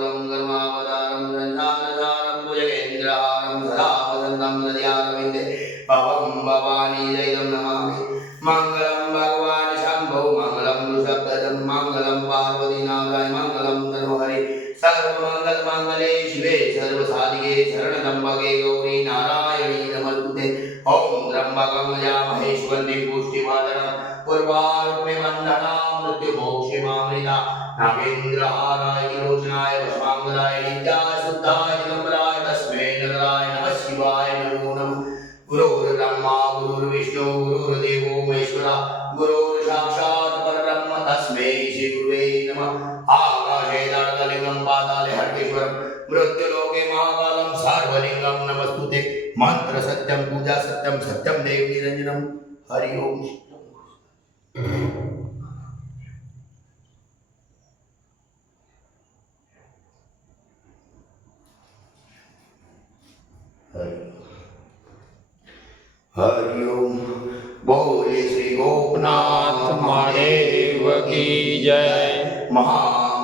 गौरं कर्मावतारं संसारसारं भुजगेन्द्रहारं सदा वसन्तं हृदयारविन्दे भवं भवानी जयं नमामि। मङ्गलं भगवान् शम्भो मङ्गलं वृषभध्वजं मङ्गलं पार्वतीनाथाय मङ्गलं तनोहरि सर्वमङ्गलमाङ्गल्ये शिवे सर्वसाधिके शरणत्र्यम्बके गौरी नारायणी नमोस्तुते। ॐ त्र्यम्बकं यजामहे सुगन्धिं पुष्टिवर्धनम् उर्वारुकमिव बन्धनान् मृत्युमोक्षमामृता नागेन्द्रहाराय विरोचनाय वशमाङ्गलाय नित्याय शुद्धाय दिगम्बराय तस्मै नराय नमः शिवाय नमो नमः। गुरुर्ब्रह्मा गुरुर्विष्णु गुरुर्देवो महेश्वरः गुरुर्साक्षात् परब्रह्म तस्मै श्रीगुरुवे नमः। आकाशे ताडकलिङ्गं पाताले हर्केश्वरं मृत्युलोके महाकालं सर्वलिङ्गं नमस्तुते। मंत्र सत्यं पूजा सत्यं सत्यं देव निरंजनम। हरि ओम। हरि ओम। बोले श्री गोपनाथ महादेव की जय। महा